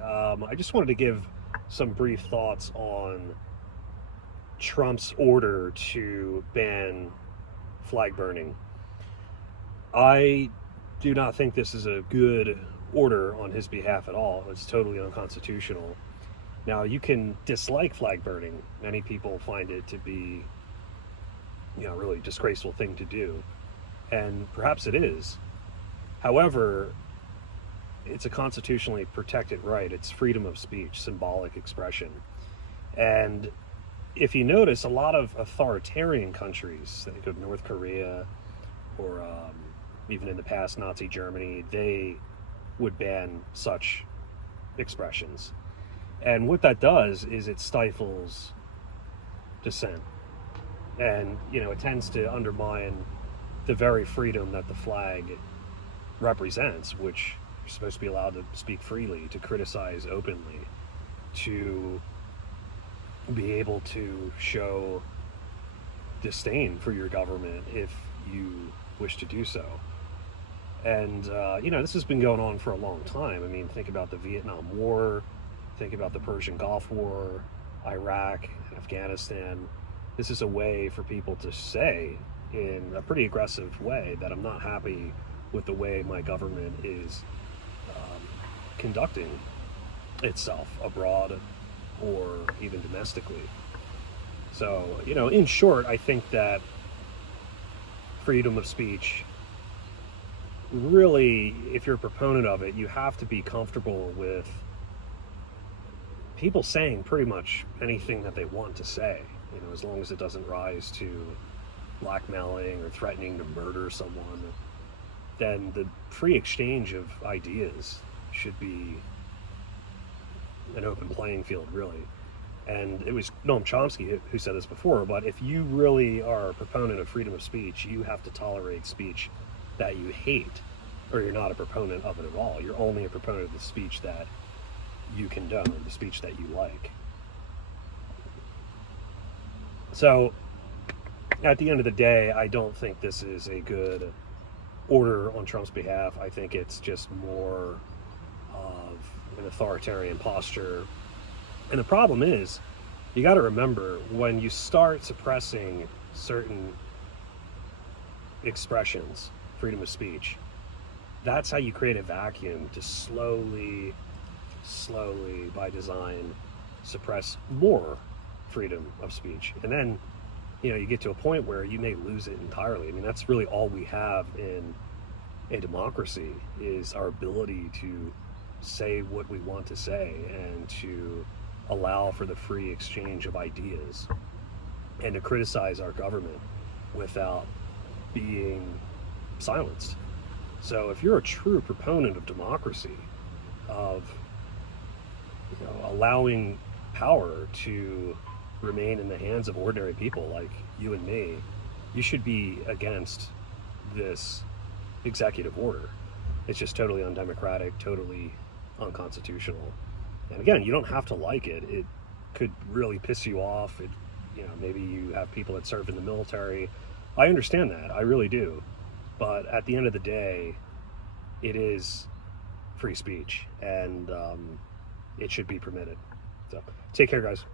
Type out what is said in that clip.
I just wanted to give some brief thoughts on Trump's order to ban flag burning. I do not think this is a good order on his behalf at all. It's totally unconstitutional. Now, you can dislike flag burning. Many people find it to be, really disgraceful thing to do. And perhaps it is. However, it's a constitutionally protected right. It's freedom of speech, symbolic expression. And if you notice, a lot of authoritarian countries, think of North Korea or even in the past Nazi Germany, they would ban such expressions. And what that does is it stifles dissent. And, it tends to undermine the very freedom that the flag represents, which you're supposed to be allowed to speak freely, to criticize openly, to be able to show disdain for your government if you wish to do so. And, this has been going on for a long time. I mean, think about the Vietnam War, think about the Persian Gulf War, Iraq, Afghanistan. This is a way for people to say in a pretty aggressive way that I'm not happy with the way my government is conducting itself abroad or even domestically. So, in short, I think that freedom of speech, really, if you're a proponent of it, you have to be comfortable with people saying pretty much anything that they want to say, as long as it doesn't rise to blackmailing or threatening to murder someone. Then the free exchange of ideas should be an open playing field, really. And it was Noam Chomsky who said this before, but if you really are a proponent of freedom of speech, you have to tolerate speech that you hate, or you're not a proponent of it at all. You're only a proponent of the speech that you condone, the speech that you like. So, at the end of the day, I don't think this is a good order on Trump's behalf. I think it's just more of an authoritarian posture. And the problem is, you got to remember, when you start suppressing certain expressions, freedom of speech, that's how you create a vacuum to slowly, by design, suppress more freedom of speech. And then, you get to a point where you may lose it entirely. I mean, that's really all we have in a democracy, is our ability to say what we want to say and to allow for the free exchange of ideas and to criticize our government without being silenced. So if you're a true proponent of democracy, of allowing power to remain in the hands of ordinary people like you and me, you should be against this executive order. It's just totally undemocratic, totally unconstitutional. And again, you don't have to like it. It could really piss you off. Maybe you have people that serve in the military. I understand that. I really do. But at the end of the day, it is free speech, and it should be permitted. So take care, guys.